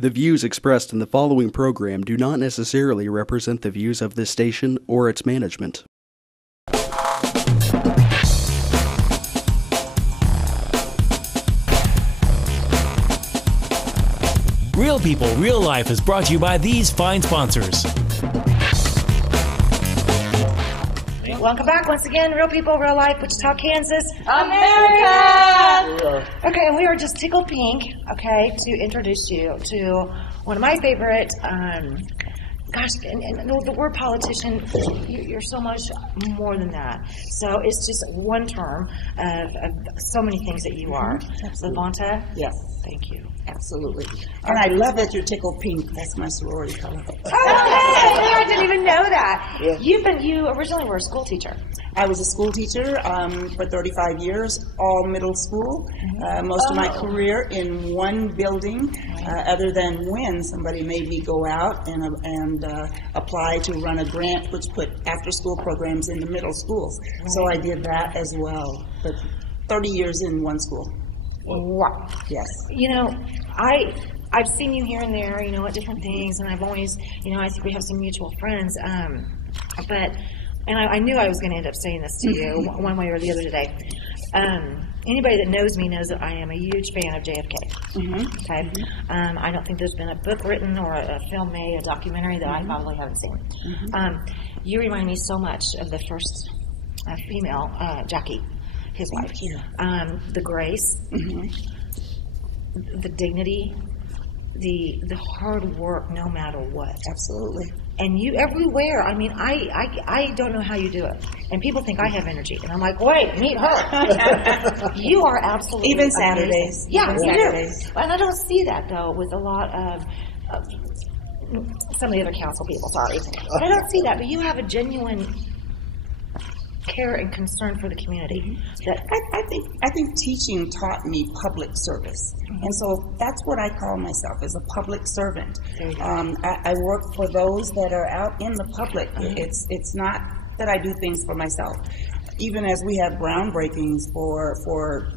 The views expressed in the following program do not necessarily represent the views of this station or its management. Real People, Real Life is brought to you by these fine sponsors. Welcome back once again, Real People, Real Life, Wichita, Kansas, America! Okay, and we are just tickled pink, okay, to introduce you to one of my favorite, and the word politician, you're so much more than that. So it's just one term of so many things that you are. LaVonta? Yes. Thank you. Absolutely. And I love that you're tickled pink. That's my sorority color. Oh, I didn't even know that. Yeah. You originally were a school teacher. I was a school teacher for 35 years, all middle school. Most of my career in one building, other than when somebody made me go out and apply to run a grant which put after-school programs in the middle schools. Right. So I did that as well. But 30 years in one school. Wow. Yes. You know, I've seen you here and there, you know, at different things, and I've always, you know, I think we have some mutual friends, and I knew I was going to end up saying this to you one way or the other today. Anybody that knows me knows that I am a huge fan of JFK. Okay? I don't think there's been a book written or a film made, a documentary that I probably haven't seen. You remind me so much of the first female, Jackie, his wife. The grace, the dignity, the hard work, no matter what. Absolutely. And you everywhere. I mean, I don't know how you do it. And people think I have energy, and I'm like, wait, meet her. You are absolutely even Saturdays. Amazing. Yeah, even you Saturdays. do. And I don't see that though with a lot of some of the other council people. Sorry, but I don't see that. But you have a genuine care and concern for the community. That I think teaching taught me public service, and so that's what I call myself, as a public servant. I work for those that are out in the public. It's not that I do things for myself. Even as we have groundbreakings for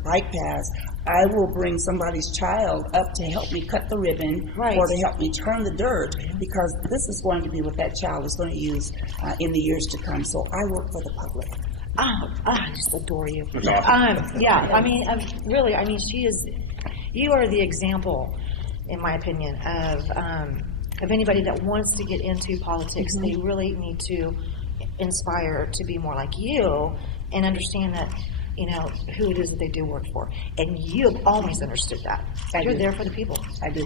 bike paths, I will bring somebody's child up to help me cut the ribbon or to help me turn the dirt, because this is going to be what that child is going to use in the years to come. So I work for the public. I just adore you. Yeah, I mean, really, I mean, you are the example, in my opinion, of anybody that wants to get into politics. They really need to inspire to be more like you and understand that, you know, who it is that they do work for. And you've always understood that. You're there for the people. I do.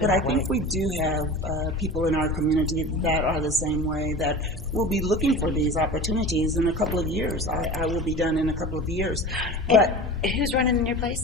But I think we do have people in our community that are the same way, that will be looking for these opportunities in a couple of years. I will be done in a couple of years. But who's running in your place?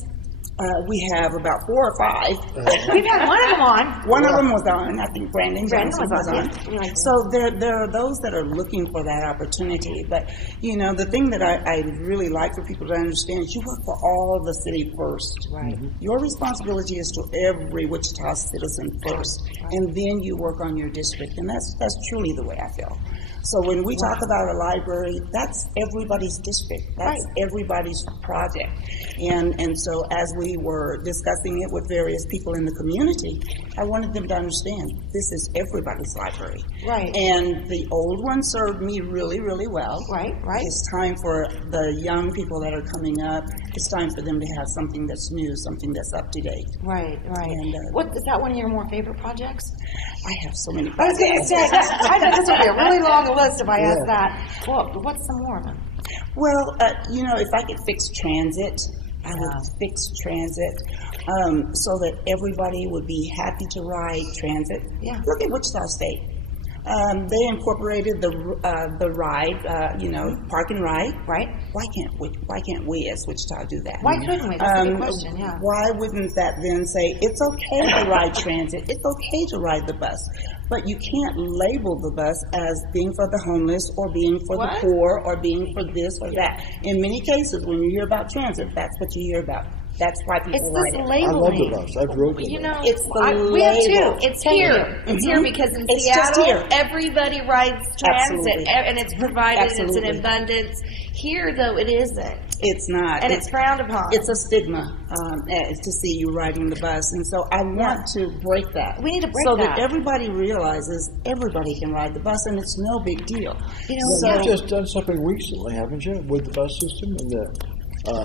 We have about 4 or 5. We've had one of them on. One of them was on. I think Brandon Johnson was on. Yeah. So there are those that are looking for that opportunity. But, you know, the thing that I really like for people to understand is you work for all the city first. Right. Your responsibility is to every Wichita citizen first. And then you work on your district. And that's truly the way I feel. So when we talk about a library, that's everybody's district. That's everybody's project. And so as we were discussing it with various people in the community, I wanted them to understand this is everybody's library. Right. And the old one served me really, really well. Right. It's time for the young people that are coming up, it's time for them to have something that's new, something that's up to date. Right. And, is that one of your more favorite projects? I have so many projects. I was going to say, I know this would be a really long list if I asked that. Well, what's some more, man? Well, you know, if I could fix transit, I would fix transit so that everybody would be happy to ride transit. Yeah. Look at Wichita State. They incorporated the ride, park and ride. Right. Why can't we as Wichita do that? Why couldn't we? That's a good question. Yeah. Why wouldn't that then say it's okay to ride transit? It's okay to ride the bus, but you can't label the bus as being for the homeless or being for the poor or being for this or that. In many cases, when you hear about transit, that's what you hear about. That's why people ride it. I love the bus. I drove it. You know, it's the label. We have two. It's here. It's here because in It's Seattle, just here. everybody rides transit, Absolutely. and it's provided. Absolutely. It's in abundance. Here, though, it isn't. It's not. And it's frowned upon. It's a stigma to see you riding the bus. And so I want to break that. We need to break so that. that everybody realizes everybody can ride the bus, and it's no big deal. You know, so, You've just done something recently, haven't you, with the bus system and the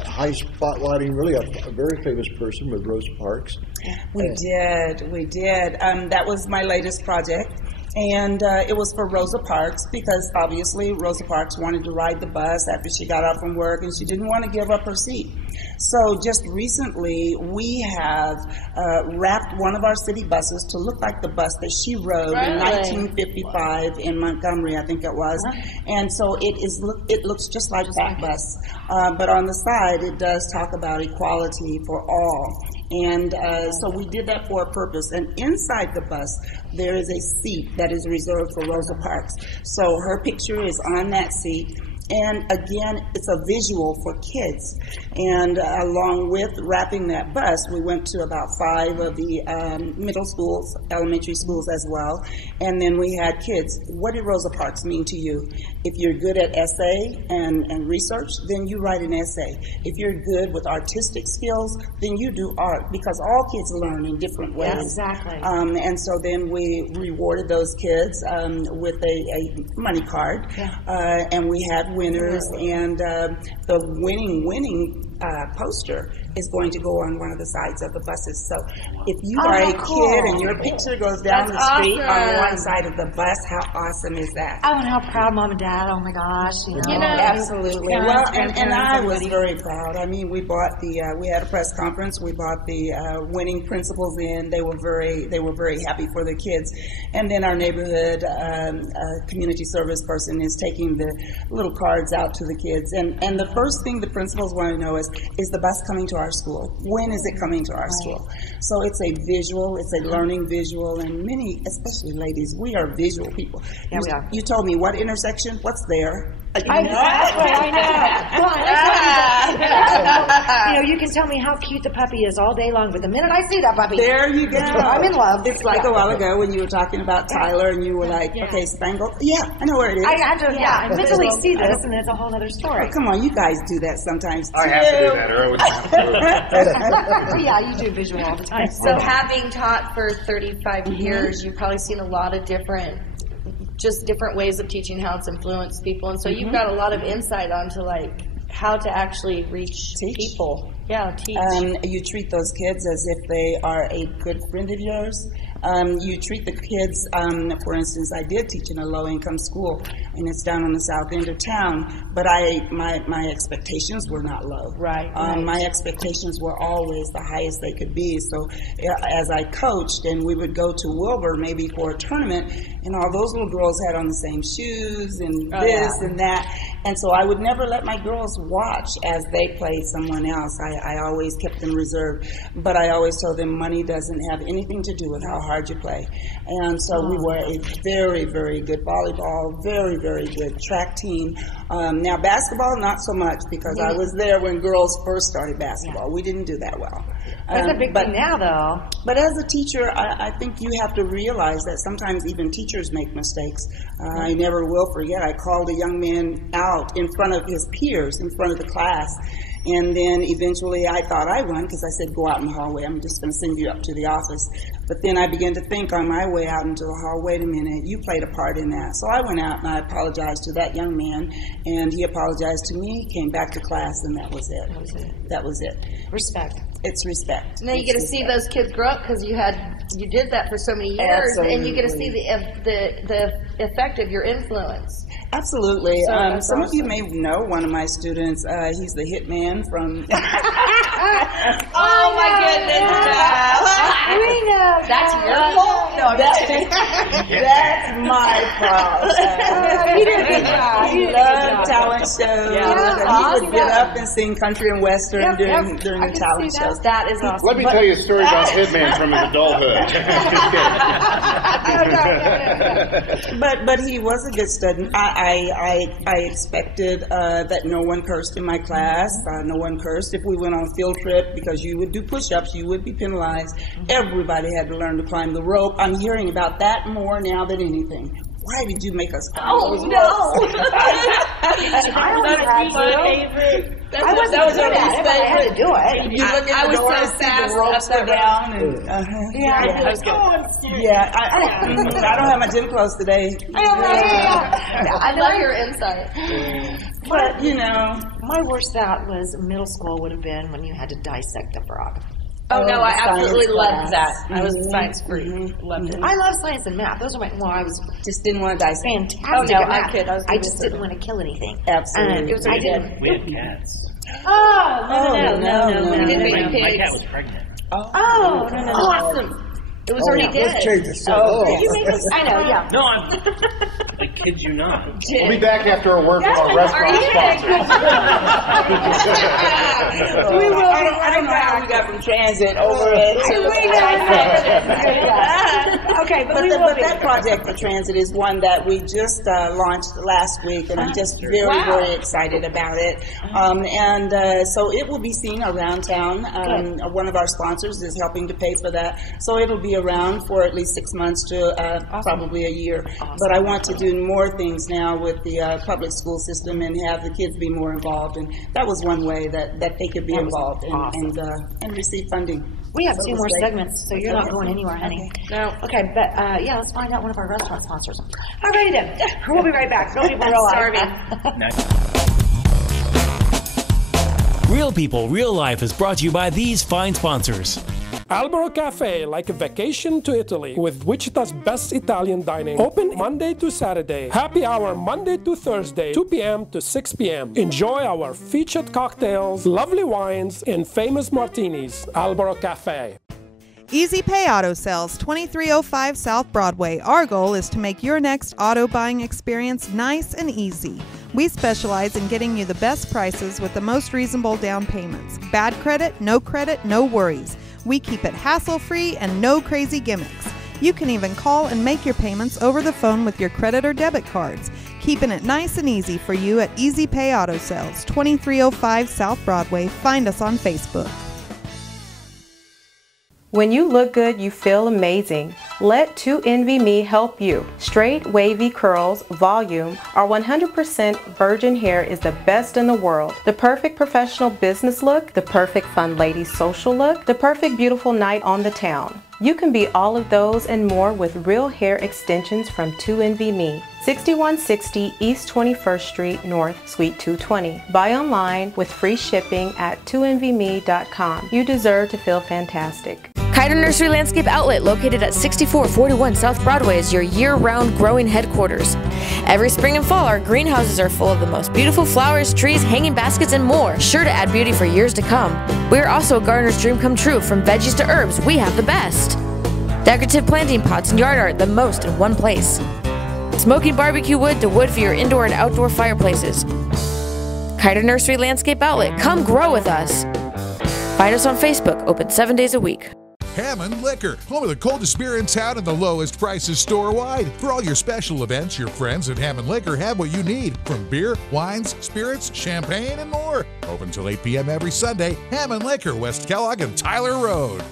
high spotlighting, really a very famous person with Rosa Parks. We did. That was my latest project. And it was for Rosa Parks because obviously Rosa Parks wanted to ride the bus after she got out from work and she didn't want to give up her seat. So just recently we have wrapped one of our city buses to look like the bus that she rode in 1955 in Montgomery, I think it was. And so it looks just like that bus. But on the side it does talk about equality for all. And so we did that for a purpose. And inside the bus, there is a seat that is reserved for Rosa Parks. So her picture is on that seat. And again, it's a visual for kids. And along with wrapping that bus, we went to about 5 of the middle schools, elementary schools as well. And then we had kids. What did Rosa Parks mean to you? If you're good at essay and research, then you write an essay. If you're good with artistic skills, then you do art, because all kids learn in different ways. Yeah, exactly. And so then we rewarded those kids with a money card, and we had winners, and the winning poster is going to go on one of the sides of the buses. So if you are a kid and your picture goes down the street on one side of the bus, how awesome is that? Oh, and how proud Mom and Dad, oh my gosh. Absolutely. Well, and I was very proud. I mean, we bought we had a press conference, we bought the winning principals in. They were very happy for their kids. And then our neighborhood community service person is taking the little cards out to the kids. And the first thing the principals want to know is the bus coming to our school? When is it coming to our school? So it's a visual, it's a learning visual, and many, especially ladies, we are visual people. Yeah, we are. You told me what intersection? What's there? I know. You can tell me how cute the puppy is all day long, but the minute I see that puppy, there you go. I'm in love. It's like a while ago when you were talking about Tyler and you were like, okay, Spangled. Yeah, I know where it is. I have to, I mentally see this, and it's a whole other story. Oh, come on, you guys do that sometimes too. I have to do that, or I would have to. Yeah, you do visual all the time. So having taught for 35 years, you've probably seen a lot of different ways of teaching, how it's influenced people. And so you've got a lot of insight onto like how to actually reach people. Yeah, teach. You treat those kids as if they are a good friend of yours. You treat the kids, for instance, I did teach in a low-income school, and it's down on the south end of town, but my expectations were not low. Right. My expectations were always the highest they could be. So as I coached, and we would go to Wilbur maybe for a tournament, and all those little girls had on the same shoes and and that, and so I would never let my girls watch as they played someone else. I always kept them reserved, but I always told them money doesn't have anything to do with how hard you play. And so we were a very, very good volleyball, very, very good track team. Now basketball, not so much, because I was there when girls first started basketball. We didn't do that well. That's a big thing now, though. But as a teacher, I think you have to realize that sometimes even teachers make mistakes. I never will forget, I called a young man out in front of his peers, in front of the class. And then eventually I thought I won, because I said, go out in the hallway. I'm just going to send you up to the office. But then I began to think on my way out into the hall, wait a minute, you played a part in that. So I went out and I apologized to that young man, and he apologized to me, came back to class, and that was it. That was it. Respect. It's respect. Now you get to see those kids grow up because you did that for so many years, and you get to see the effect of your influence. Absolutely. So some of you may know one of my students. He's the hitman from. Oh my goodness! We know. That's your fault. No, that's my fault. He did a good job. He loved talent shows. Yeah, he would get up and sing country and western during the talent shows. That is awesome. Let me tell you a story about Hitman from his adulthood. But he was a good student. I expected that no one cursed in my class. No one cursed. If we went on a field trip, because you would do push-ups, you would be penalized. Everybody had to learn to climb the rope. I'm hearing about that more now than anything. why did you make us come? Oh, no. That's my favorite. I wasn't That was good our at it, but I had to do it. You look at the door and see the ropes go down. And, Yeah, I was good. Yeah, I don't have my gym clothes today. I love your insight. But, you know. My worst thought was middle school would have been when you had to dissect a frog. Oh, no, I absolutely science loved class. that. I was a science freak. Loved it. I love science and math. Those are my, well, I was Just didn't want to dissect. fantastic Oh, no, at math. I kid. I was I gonna just say didn't want to kill anything. Absolutely. It was, I didn't. We had cats. Oh, no. We didn't make My pigs. cat was pregnant. Oh, no. Awesome. It was already dead. Let's change this. Did you make this? I know, yeah. No, I kid you not. We'll be back after a word from our restaurant sponsors. I don't know how we got from transit over it to Okay, but But, we the, will but be. that project for transit is one that we just launched last week, and I'm just very excited about it. So it will be seen around town. One of our sponsors is helping to pay for that, so it'll be around for at least 6 months to probably a year. But I want to do more things now with the public school system and have the kids be more involved, and that was one way that they could be involved and receive funding. We have So two it was more great. segments, so you're not going anywhere, honey. No. Okay, but yeah, let's find out one of our restaurant sponsors. All righty then. We'll be right back. Real people, real life. Real People, Real Life is brought to you by these fine sponsors. Albero Cafe, like a vacation to Italy, with Wichita's best Italian dining. Open Monday to Saturday. Happy hour Monday to Thursday, 2 p.m. to 6 p.m. Enjoy our featured cocktails, lovely wines, and famous martinis. Albero Cafe. Easy Pay Auto Sales, 2305 South Broadway. Our goal is to make your next auto buying experience nice and easy. We specialize in getting you the best prices with the most reasonable down payments. Bad credit, no worries. We keep it hassle-free and no crazy gimmicks. You can even call and make your payments over the phone with your credit or debit cards. Keeping it nice and easy for you at Easy Pay Auto Sales, 2305 South Broadway. Find us on Facebook. When you look good, you feel amazing. Let 2NVMe help you. Straight, wavy curls, volume, or 100% virgin hair is the best in the world. The perfect professional business look, the perfect fun lady social look, the perfect beautiful night on the town. You can be all of those and more with real hair extensions from 2NVMe. 6160 East 21st Street North, Suite 220. Buy online with free shipping at 2NVMe.com. You deserve to feel fantastic. Kiter Nursery Landscape Outlet, located at 6441 South Broadway, is your year-round growing headquarters. Every spring and fall, our greenhouses are full of the most beautiful flowers, trees, hanging baskets, and more, sure to add beauty for years to come. We are also a gardener's dream come true. From veggies to herbs, we have the best. Decorative planting pots and yard art, the most in one place. Smoking barbecue wood to wood for your indoor and outdoor fireplaces. Kiter Nursery Landscape Outlet, come grow with us. Find us on Facebook, open 7 days a week. Hammond Liquor, home of the coldest beer in town and the lowest prices store-wide. For all your special events, your friends at Hammond Liquor have what you need, from beer, wines, spirits, champagne, and more. Open till 8 p.m. every Sunday. Hammond Liquor, West Kellogg and Tyler Road.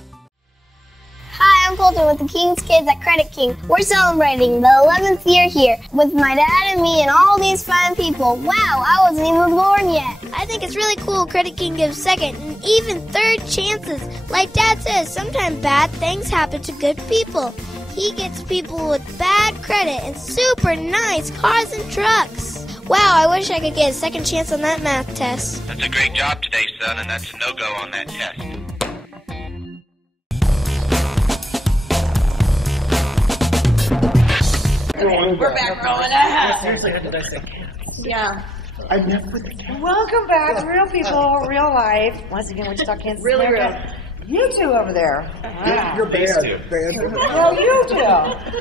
Hi, I'm Colton with the King's Kids at Credit King. We're celebrating the 11th year here with my dad and me and all these fine people. Wow, I wasn't even born yet. I think it's really cool Credit King gives second and even third chances. Like Dad says, sometimes bad things happen to good people. He gets people with bad credit and super nice cars and trucks. Wow, I wish I could get a second chance on that math test. That's a great job today, son, and that's a no-go on that test. Okay, we're back rolling. Seriously, how did I say cat? Yeah. I never with the cat. Welcome back, Real People, Real Life. Once again, Wichita, Kansas. Really America. real. You two over there. Wow. You're bad. Well, you two.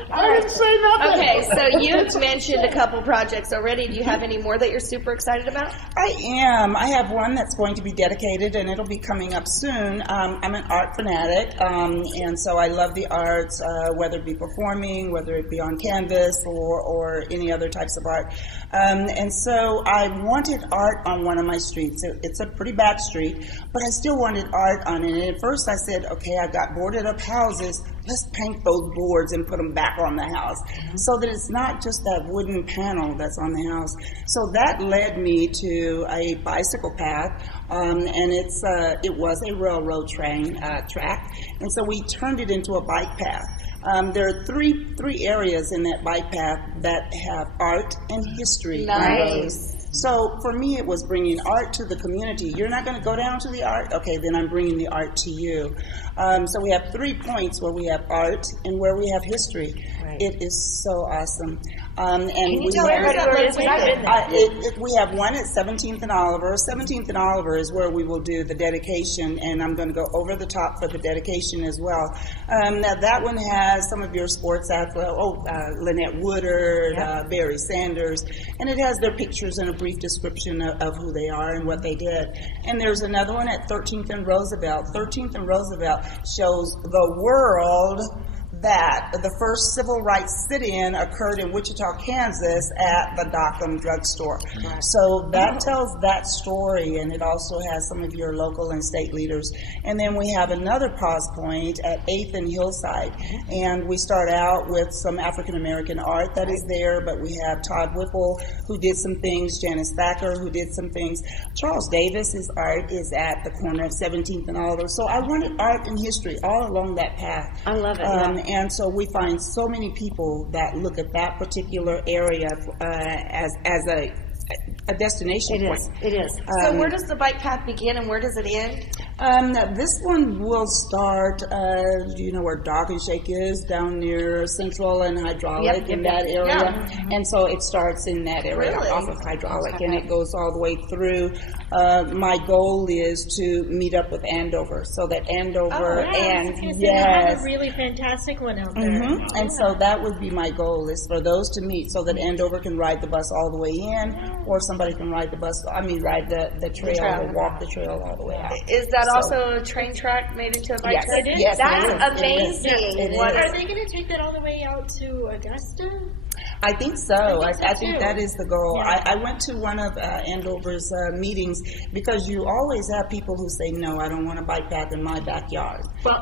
I didn't say nothing. Okay, so you've mentioned a couple projects already. Do you have any more that you're super excited about? I am. I have one that's going to be dedicated, and it'll be coming up soon. I'm an art fanatic, and so I love the arts, whether it be performing, whether it be on canvas, or any other types of art. And so I wanted art on one of my streets. It's a pretty back street, but I still wanted art on it. And at first first I said, okay, I got boarded up houses. Let's paint those boards and put them back on the house so that it's not just that wooden panel that's on the house. So that led me to a bicycle path, and it was a railroad track, and so we turned it into a bike path. There are three areas in that bike path that have art and history. Nice. So for me, it was bringing art to the community. You're not going to go down to the art? Okay, then I'm bringing the art to you. So we have 3 points where we have art and where we have history. Right. It is so awesome. And Can you tell everybody where it is? I've been there. We have one at 17th and Oliver. 17th and Oliver is where we will do the dedication, and I'm going to go over the top for the dedication as well. Now that one has some of your sports athletes, Lynette Woodard, Barry Sanders, and it has their pictures and a brief description of who they are and what they did. And there's another one at 13th and Roosevelt. 13th and Roosevelt shows the world that the first civil rights sit-in occurred in Wichita, Kansas at the Dockham drugstore. Right. So that tells that story, and it also has some of your local and state leaders. And then we have another pause point at 8th and Hillside, and we start out with some African-American art that is there, but we have Todd Whipple, who did some things, Janice Thacker, who did some things. Charles Davis's art is at the corner of 17th and Oliver. So I wanted art and history all along that path. I love it. And so we find so many people that look at that particular area as a destination point. It is. So where does the bike path begin and where does it end? This one will start, you know where Dog and Shake is, down near Central and Hydraulic in that area. And so it starts in that area off of Hydraulic, and it goes all the way through. My goal is to meet up with Andover, so that Andover and they have a really fantastic one out there. And so that would be my goal, is for those to meet so that Andover can ride the bus all the way in, or somebody can ride the bus, ride the trail or walk the trail all the way out. Is that also a train track made into a bike track? Yes, that's amazing. Are they going to take that all the way out to Augusta? I think so. I think that is the goal. I went to one of Andover's meetings, because you always have people who say, no, I don't want a bike path in my backyard. Well,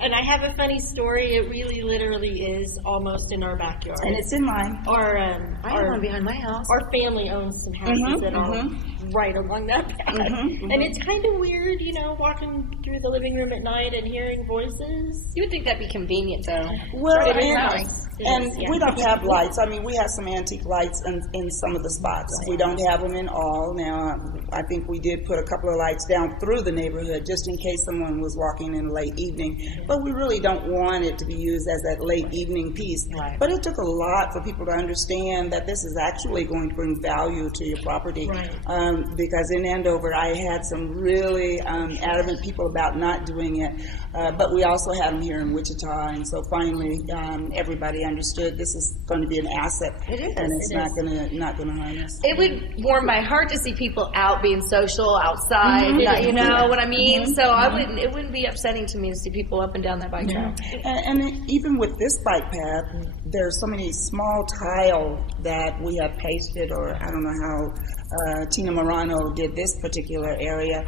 and I have a funny story. It really literally is almost in our backyard. And it's in mine. I have one behind my house. Our family owns some houses that are right along that path. And it's kind of weird, walking through the living room at night and hearing voices. You would think that'd be convenient, though. Well, and we don't have lights. We have some antique lights in some of the spots. We don't have them in all. Now, I think we did put a couple of lights down through the neighborhood just in case someone was walking in late evening. But we really don't want it to be used as that late evening piece. Right. But it took a lot for people to understand that this is actually going to bring value to your property. Right. Because in Andover, I had some really adamant people about not doing it. But we also had them here in Wichita. And so finally, everybody understood this is going to be an asset. It is. And it's not going to harm us. It would warm my heart to see people out being social outside. You know what I mean? So it wouldn't be upsetting to me to see people up and down that bike trail. And even with this bike path, there's so many small tile that we have pasted, or I don't know how Tina Morano did this particular area,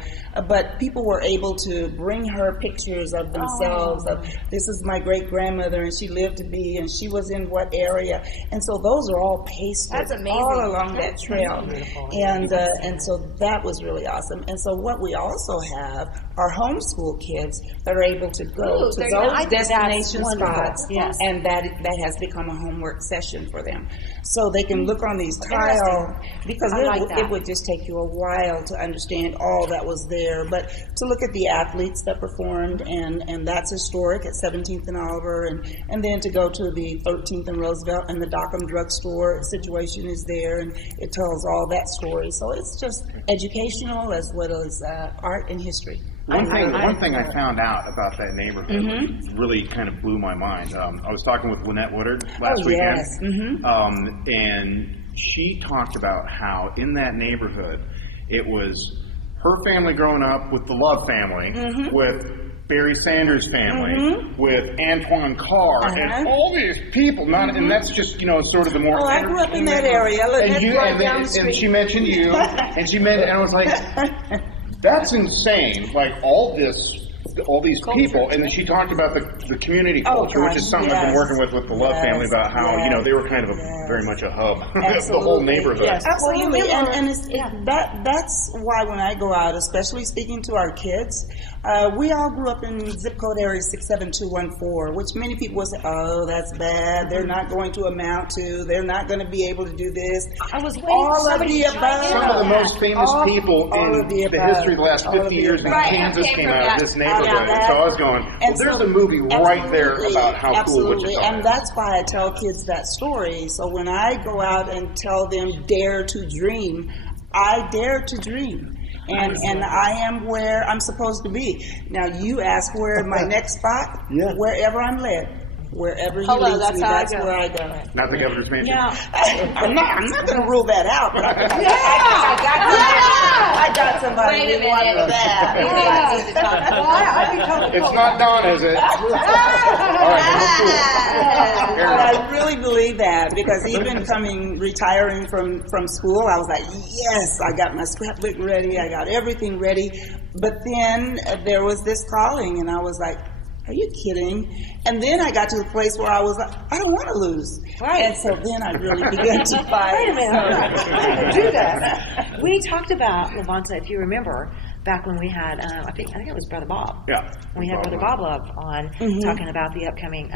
but people were able to bring her pictures of themselves, of this is my great grandmother and she lived to be, and she was in what area, and so those are all pasted all along that trail, and so that was really awesome. And so what we also have are homeschool kids that are able to go to those destination spots, and that has become a homework session for them, so they can look on these tile, because it would just take you a while to understand all that was there, but to look at the athletes that performed, and that's historic at 17th and Oliver, and then to go to the 13th and Roosevelt, and the Dockham drugstore situation is there, and it tells all that story. So it's just educational as well as art and history. One thing I found out about that neighborhood really kind of blew my mind. I was talking with Lynette Woodard last weekend, and she talked about how in that neighborhood it was her family growing up with the Love family, with Barry Sanders' family, with Antoine Carr, and all these people. And that's just sort of the more. I grew up in that area. And she mentioned you, and I was like, that's insane. Like all this all these people, and then she talked about the community culture, which is something I've been working with the Love family about how they were kind of very much a hub of the whole neighborhood. Yes, absolutely, and that's why when I go out, especially speaking to our kids, we all grew up in zip code area 67214, which many people will say, "Oh, that's bad. They're not going to amount to. They're not going to be able to do this." I was all of the above. Some of the most famous people in the history of the last 50 years in Kansas came out of this neighborhood. So I was going, well, there's a movie right there about how cool Wichita is. And that's why I tell kids that story. So when I go out and tell them, dare to dream, I dare to dream. And I am where I'm supposed to be. Now, you ask where my next spot, wherever I'm led. Wherever he leads me, that's where I go. Not the governor's mansion. Yeah, I'm not going to rule that out. But I got somebody. Wait a minute. It's not Don, is it? I really believe that, because even retiring from school, I was like, yes, I got my scrapbook ready, I got everything ready. But then there was this calling, and I was like, are you kidding? And then I got to the place where I was like, I don't want to lose. Right. And so then I really began to fight. Wait a minute. Do that. We talked about LaVonta, if you remember, back when we had, I think it was Brother Bob. Yeah. We had Brother Bob Love on talking about the upcoming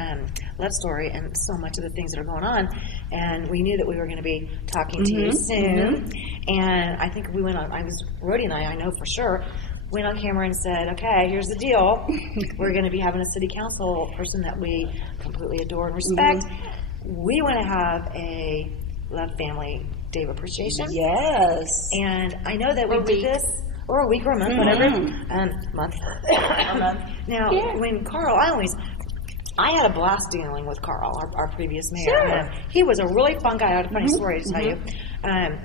Love Story and so much of the things that are going on. And we knew that we were going to be talking to you soon. And I think we went on, Rhodey and I know for sure, went on camera and said, okay, here's the deal. We're going to be having a city council person that we completely adore and respect. We want to have a Love Family Day of Appreciation. Yes. And I know that we did this, or a week or a month, whatever. Month. A month. Now, when Carl, I had a blast dealing with Carl, our previous mayor. Sure. He was a really fun guy. I have a funny story to tell you.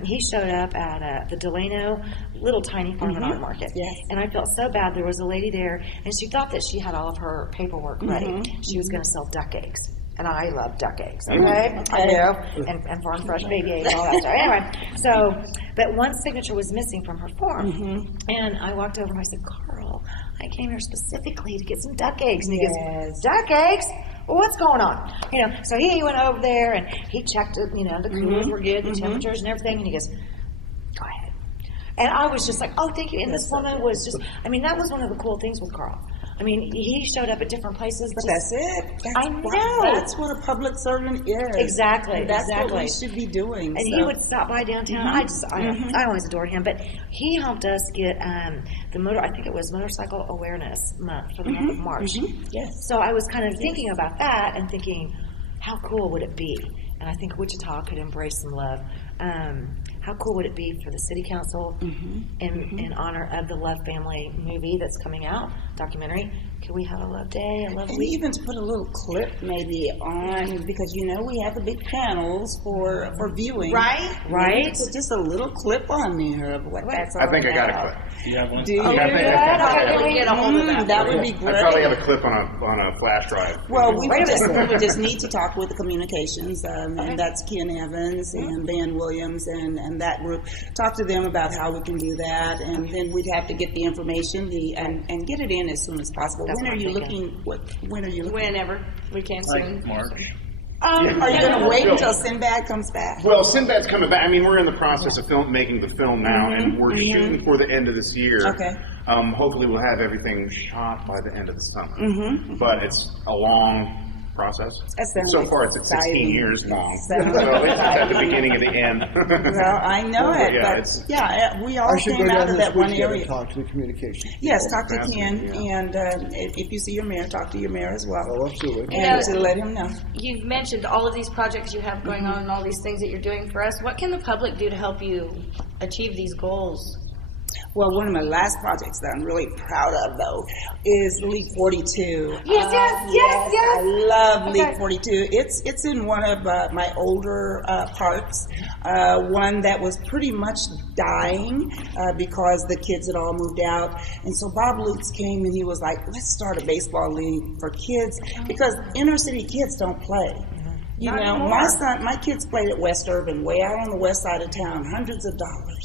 He showed up at the Delano little tiny farm and art market. Yes. And I felt so bad. There was a lady there, and she thought that she had all of her paperwork ready. She was going to sell duck eggs. And I love duck eggs, okay? I do. And farm fresh baby eggs, all that stuff. Anyway, but one signature was missing from her form. And I walked over and I said, Carl, I came here specifically to get some duck eggs. And he goes, duck eggs? Well, what's going on? So he went over there and he checked it, the coolers were good, the temperatures and everything, and he goes, go ahead. And I was just like, oh, thank you. And this woman was just, that was one of the cool things with Carl. He showed up at different places. But that's it. I know. That's what a public servant is. Exactly. That's what we should be doing. And he would stop by downtown. I always adored him. But he helped us get I think it was Motorcycle Awareness Month for the month of March. Yes. So I was kind of thinking about that and thinking, how cool would it be? And I think Wichita could embrace some love. How cool would it be for the city council in honor of the Love Family movie that's coming out, documentary? Could we have a love day, a love week? Even to put a little clip maybe on, because we have the big panels for viewing. Right. Put just a little clip on there of what that's all I think about. I got a clip. You have one? Do you? Get a hold of that. That would be great. I probably have a clip on a flash drive. Well, we would just need to talk with the communications, and that's Ken Evans and Van Williams and that group. Talk to them about how we can do that, and then we'd have to get the information and get it in as soon as possible. When are you looking? Whenever we can soon. March. Are you going to wait until Sinbad comes back? Well, Sinbad's coming back. We're in the process of making the film now, and we're shooting for the end of this year. Okay. Hopefully, we'll have everything shot by the end of the summer. But it's a long process. So far, it's 16 years long. So it's at the beginning of the end. Well, I know it, but we all came out of that one area. Talk to the communication. Yes, talk to Ken, and if you see your mayor, talk to your mayor as well. Oh, absolutely. And to let him know. You've mentioned all of these projects you have going on and all these things that you're doing for us. What can the public do to help you achieve these goals? Well, one of my last projects that I'm really proud of, though, is League 42. Yes. I love League 42. It's in one of my older parks, one that was pretty much dying because the kids had all moved out. And so Bob Lutz came and he was like, let's start a baseball league for kids, because inner city kids don't play. My kids played at West Urban, way out on the west side of town, hundreds of dollars.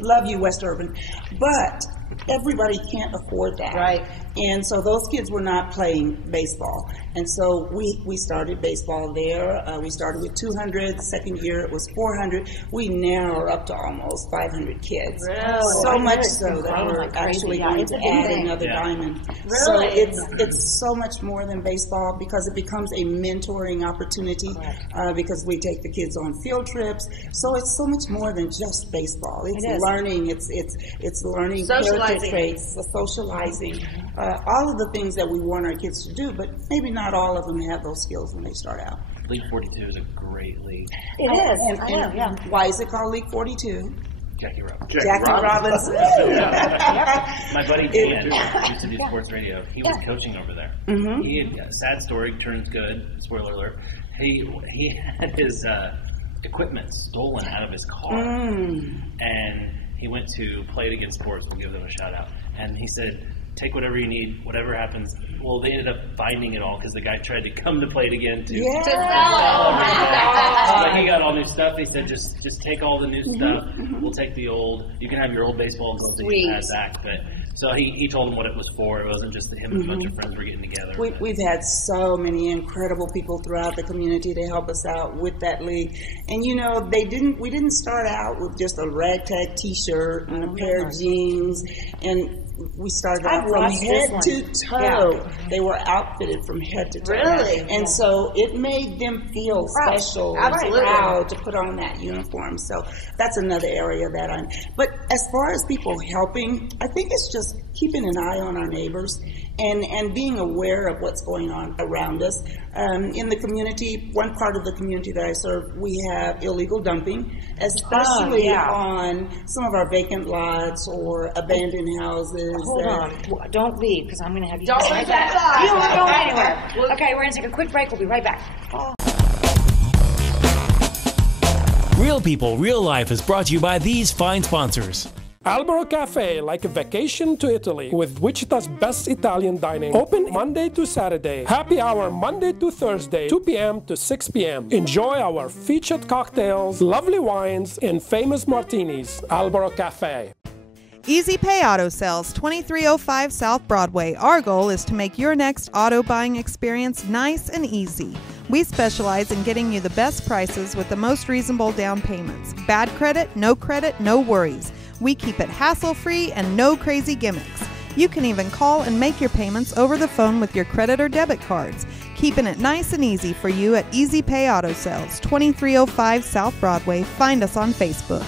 Love you, West Urban. But everybody can't afford that. Right. And so those kids were not playing baseball. And so we started baseball there. We started with 200. The second year it was 400. We now are up to almost 500 kids. Really? So much so that we're actually going to add another diamond. So it's so much more than baseball because it becomes a mentoring opportunity because we take the kids on field trips. So it's so much more than just baseball. It's learning. It's learning character traits, the socializing. All of the things that we want our kids to do, but maybe not all of them have those skills when they start out. League 42 is a great league. It is. And why is it called League 42? Jackie Robinson. Jackie Robinson. My buddy Dan used to do sports radio. He was coaching over there. Mm-hmm. He had a sad story, turns good, spoiler alert. He had his equipment stolen out of his car. And he went to Play It Against Sports. We'll give them a shout out. And he said, take whatever you need, whatever happens. Well, they ended up finding it all because the guy tried to come to Play It Again to sell everything. But he got all new stuff. He said, just take all the new stuff. We'll take the old. You can have your old baseball gloves that you had back. But so he told him what it was for. It wasn't just that him and a bunch of friends were getting together. We've had so many incredible people throughout the community to help us out with that league. And you know, we didn't start out with just a ragtag T-shirt and a pair of jeans, and we started out from head to toe. Yeah. They were outfitted from head to toe. Really? And so it made them feel special and proud to put on that uniform. So that's another area that I'm. But as far as people helping, I think it's just keeping an eye on our neighbors and being aware of what's going on around us. In the community, one part of the community that I serve, we have illegal dumping, especially on some of our vacant lots or abandoned houses. Hold on. Don't leave, because I'm going to have you. Don't leave that. You don't go anywhere. Okay, we're going to take a quick break. We'll be right back. Real People, Real Life is brought to you by these fine sponsors. Albero Cafe, like a vacation to Italy, with Wichita's best Italian dining. Open Monday to Saturday. Happy hour Monday to Thursday, 2 p.m. to 6 p.m. Enjoy our featured cocktails, lovely wines, and famous martinis. Albero Cafe. Easy Pay Auto Sales, 2305 South Broadway. Our goal is to make your next auto buying experience nice and easy. We specialize in getting you the best prices with the most reasonable down payments. Bad credit, no worries. We keep it hassle-free and no crazy gimmicks. You can even call and make your payments over the phone with your credit or debit cards. Keeping it nice and easy for you at Easy Pay Auto Sales, 2305 South Broadway. Find us on Facebook.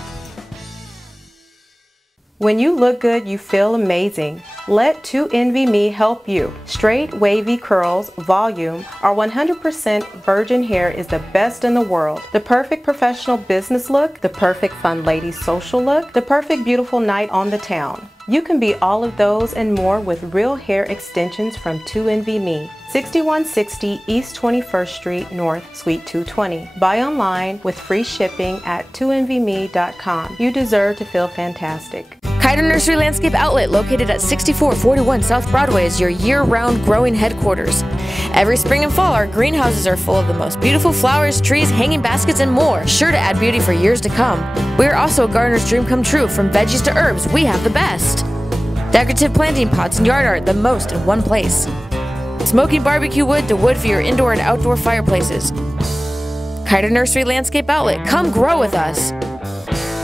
When you look good, you feel amazing. Let 2NVMe help you. Straight, wavy curls, volume, our 100% virgin hair is the best in the world. The perfect professional business look, the perfect fun lady social look, the perfect beautiful night on the town. You can be all of those and more with real hair extensions from 2NVMe. 6160 East 21st Street North, Suite 220. Buy online with free shipping at 2NVMe.com. You deserve to feel fantastic. Kiter Nursery Landscape Outlet, located at 6441 South Broadway, is your year-round growing headquarters. Every spring and fall, our greenhouses are full of the most beautiful flowers, trees, hanging baskets, and more, sure to add beauty for years to come. We are also a gardener's dream come true. From veggies to herbs, we have the best. Decorative planting pots and yard art, the most in one place. Smoking barbecue wood to wood for your indoor and outdoor fireplaces. Kiter Nursery Landscape Outlet, come grow with us.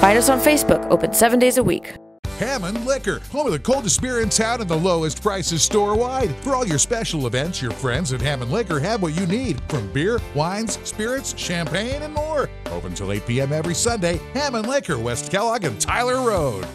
Find us on Facebook, open 7 days a week. Hammond Liquor, home of the coldest beer in town and the lowest prices store-wide. For all your special events, your friends at Hammond Liquor have what you need, from beer, wines, spirits, champagne, and more. Open till 8 p.m. every Sunday. Hammond Liquor, West Kellogg and Tyler Road.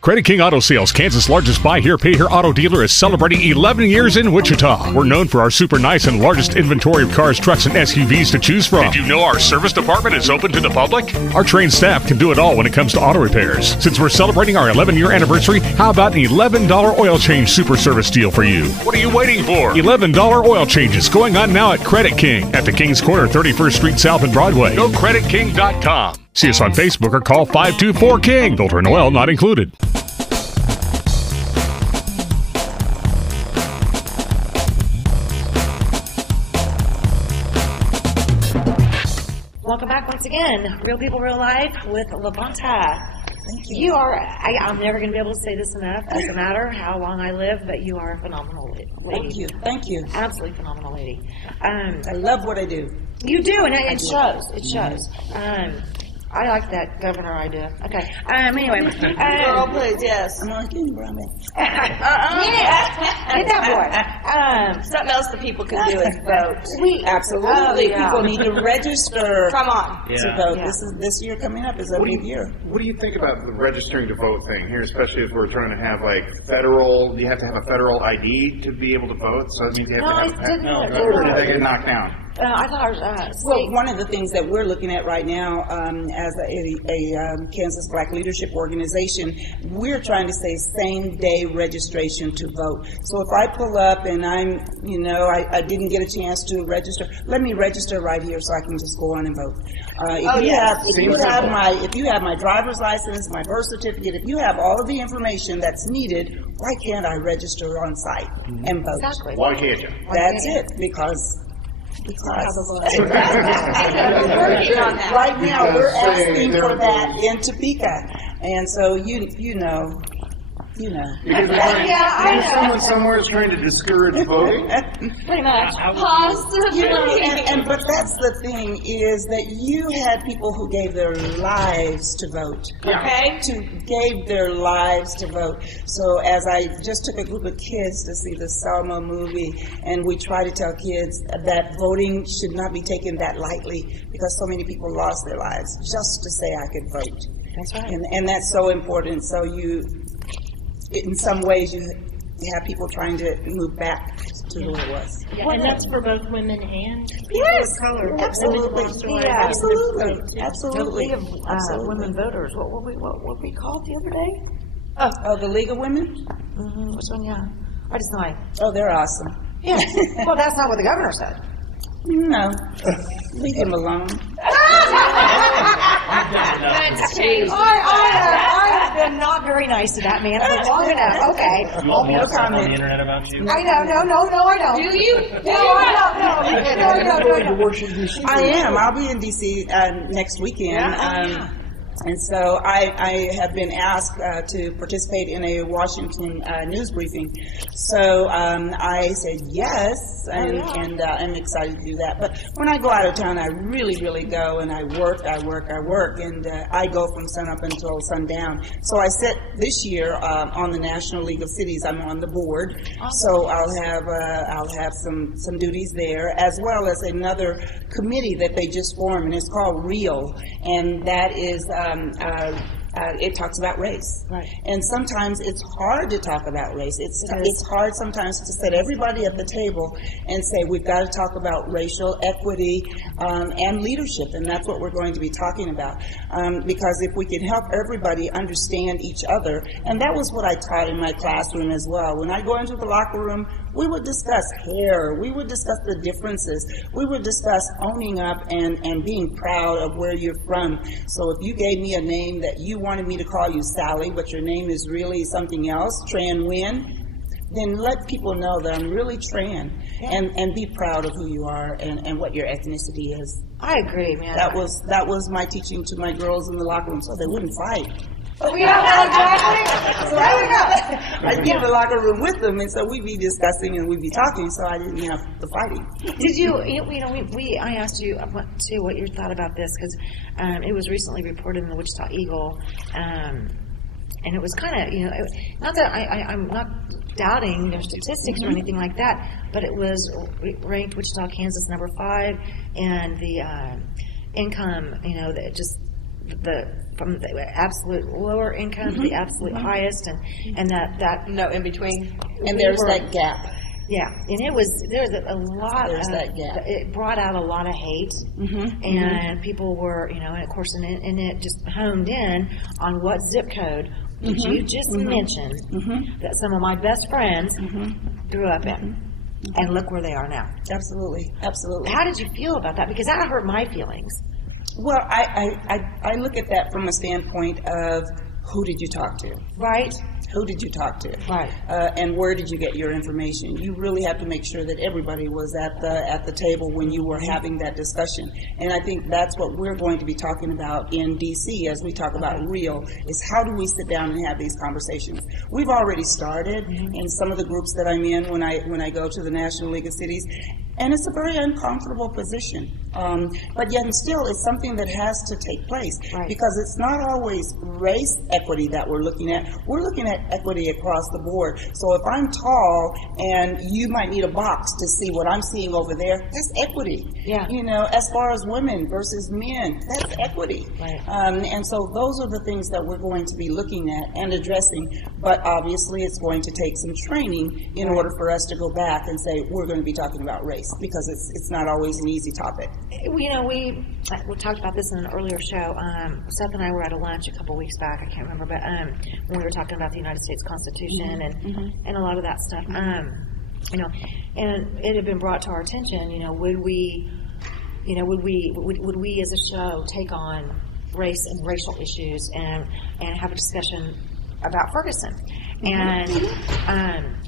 Credit King Auto Sales, Kansas' largest buy here, pay here auto dealer, is celebrating 11 years in Wichita. We're known for our super nice and largest inventory of cars, trucks, and SUVs to choose from. Did you know our service department is open to the public? Our trained staff can do it all when it comes to auto repairs. Since we're celebrating our 11-year anniversary, how about an $11 oil change super service deal for you? What are you waiting for? $11 oil changes going on now at Credit King at the King's Corner, 31st Street South and Broadway. Go creditking.com. See us on Facebook or call 524-KING. Filter and oil not included. Welcome back once again. Real People, Real Life with LaVonta. Thank you. You are, I'm never going to be able to say this enough, doesn't matter how long I live, but you are a phenomenal lady. Thank you. Thank you. Absolutely phenomenal lady. I love what I do. You do, and it shows. It shows. I like that governor idea. Okay. Anyway. Girl, please, yes. I'm on camera, I'm Get that boy. Something else that people can do is vote. Absolutely. People need to register. Come on. To vote. This year coming up is a big year. What do you think about the registering to vote thing here, especially if we're trying to have like federal? You have to have a federal ID to be able to vote. So that means you have to have. Or did they get knocked down? I thought well, one of the things that we're looking at right now as a Kansas Black Leadership Organization, we're trying to say same-day registration to vote. So if I pull up and I'm, I didn't get a chance to register, let me register right here so I can just go on and vote. If you have my driver's license, my birth certificate, if you have all of the information that's needed, why can't I register on site and vote? Exactly. Why can't you? That's it, because Working right now we're asking for that in Topeka, and so you know. Someone somewhere is trying to discourage voting. Pretty much. But that's the thing is that you had people who gave their lives to vote. Okay. Gave their lives to vote. So as I just took a group of kids to see the Selma movie, and we try to tell kids that voting should not be taken that lightly because so many people lost their lives just to say I could vote. That's right. And that's so important. So in some ways, you have people trying to move back to the way it was. Yeah, and that's for both women and people Yes, of color. absolutely. Absolutely. The League of Women Voters. What were we called the other day? Oh, the League of Women? Mm-hmm. Which one? Yeah. I just know. Oh, they're awesome. Yeah. Well, that's not what the governor said. No. Leave him alone. That's changed. I have been not very nice to that man for long enough. Okay. No comment. On the internet about you? I know. No, I don't. Do you? No. I am. I'll be in D.C. Next weekend. And so I have been asked to participate in a Washington news briefing. So I said yes, and I'm excited to do that. But when I go out of town, I really go and I work, and I go from sunup until sundown. So I sit this year on the National League of Cities. I'm on the board, so I'll have some duties there, as well as another committee that they just formed, and it's called REAL, and that is. It talks about race, right? And sometimes it's hard to talk about race. It's hard sometimes to set everybody at the table and say we've got to talk about racial equity and leadership, and that's what we're going to be talking about. Because if we can help everybody understand each other, and that was what I taught in my classroom as well. When I go into the locker room, we would discuss hair. We would discuss the differences. We would discuss owning up and being proud of where you're from. So if you gave me a name that you wanted me to call you Sally, but your name is really something else, Tran Nguyen, then let people know that I'm really Tran, and be proud of who you are and what your ethnicity is. I agree, man. That was my teaching to my girls in the locker room, so they wouldn't fight. Exactly. So I'd be in the locker room with them, and so we'd be discussing and we'd be talking, so I didn't have the fighting. Did you I asked you too what your thought about this, because it was recently reported in the Wichita Eagle, and it was kind of, not that I'm not doubting their statistics or anything like that, but it was ranked Wichita, Kansas number 5, and the income, from the absolute lower income to the absolute highest, and that no in between, and there's that gap. Yeah, and there's a lot. There's that gap. It brought out a lot of hate, and people were, and of course, and it just honed in on what zip code did you just mention that some of my best friends grew up in. And look where they are now. Absolutely. How did you feel about that? Because that hurt my feelings. Well, I look at that from a standpoint of who did you talk to? Right. Who did you talk to? Right. And where did you get your information? You really have to make sure that everybody was at the table when you were having that discussion. And I think that's what we're going to be talking about in D.C. as we talk about real, is how do we sit down and have these conversations? We've already started in some of the groups that I'm in when I go to the National League of Cities, and it's a very uncomfortable position. But yet and still, it's something that has to take place, because it's not always race equity that we're looking at. We're looking at equity across the board. So if I'm tall and you might need a box to see what I'm seeing over there, that's equity. Yeah. You know, as far as women versus men, that's equity. Right. And so those are the things that we're going to be looking at and addressing. But obviously, it's going to take some training in order for us to go back and say we're going to be talking about race, because it's not always an easy topic. You know, we talked about this in an earlier show. Seth and I were at a lunch a couple weeks back. I can't remember, but when we were talking about the United States Constitution and a lot of that stuff. You know, and it had been brought to our attention. You know, would we as a show take on race and racial issues and have a discussion about Ferguson? And